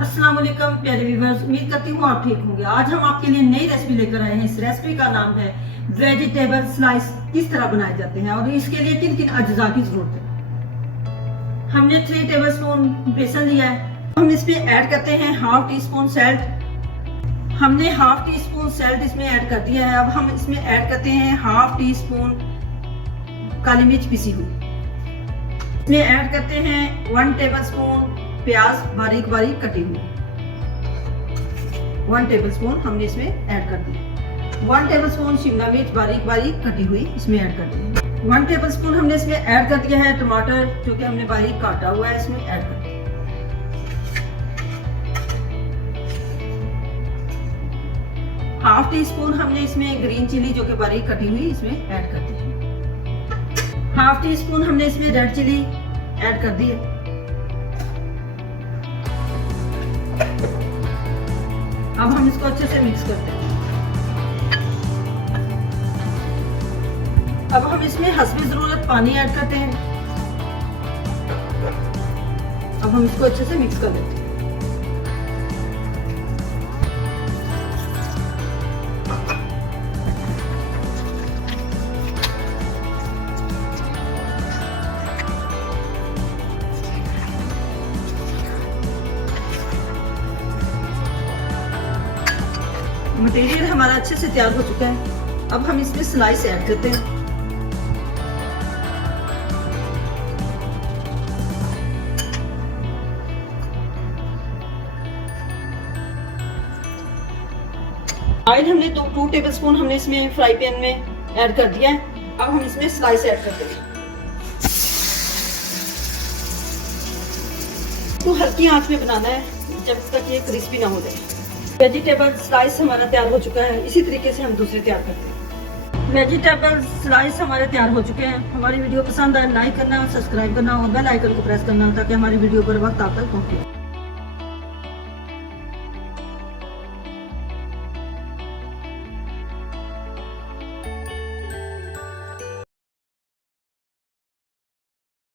अस्सलाम वालेकुम प्यारे व्यूअर्स, उम्मीद करती हूँ आप ठीक होंगे। आज हम आपके लिए नई रेसिपी लेकर आए हैं। इस रेसिपी का नाम है वेजिटेबल स्लाइस। किस तरह बनाए जाते हैं और इसके लिए किन किन अज्जा की जरूरत है। हमने 3 टेबलस्पून बेसन लिया है। हम इसमें ऐड करते हैं हाफ टी स्पून सॉल्ट। हमने हाफ टी स्पून सॉल्ट इसमें ऐड कर दिया है। अब हम इसमें ऐड करते हैं हाफ टी स्पून काली मिर्च पिसी हुई। इसमें ऐड करते हैं 1 टेबलस्पून प्याज बारीक बारीक कटी हुई। 1 टेबलस्पून हमने इसमें ऐड कर दिया। 1 टेबलस्पून शिमला मिर्च बारीक बारीक कटी हुई इसमें ऐड कर दी। 1 टेबलस्पून हमने इसमें ऐड कर दिया है टमाटर, जो कि हमने बारीक काटा हुआ है, इसमें ऐड कर दिया। हाफ टी स्पून हमने इसमें ग्रीन चिली, जो कि बारीक कटी हुई, इसमें ऐड कर दी। हाफ टी स्पून हमने इसमें रेड चिली ऐड कर दी है। अब हम इसको अच्छे से मिक्स करते हैं। अब हम इसमें हस्बे जरूरत पानी ऐड करते हैं। अब हम इसको अच्छे से मिक्स कर लेते हैं। मटेरियल हमारा अच्छे से तैयार हो चुका है। अब हम इसमें स्लाइस ऐड करते हैं। ऑयल हमने 2 टेबलस्पून हमने इसमें फ्राई पैन में ऐड कर दिया है। अब हम इसमें स्लाइस ऐड करते हैं। तो हल्की आंच में बनाना है जब तक ये क्रिस्पी ना हो जाए। वेजिटेबल स्लाइस हमारा तैयार हो चुका है। इसी तरीके से हम दूसरे तैयार करते हैं। वेजिटेबल स्लाइस हमारे तैयार हो चुके हैं। हमारी वीडियो पसंद आए लाइक करना, सब्सक्राइब करना और बेल आइकन को प्रेस करना ताकि हमारी वीडियो पर वक्त आप तक पहुंचे।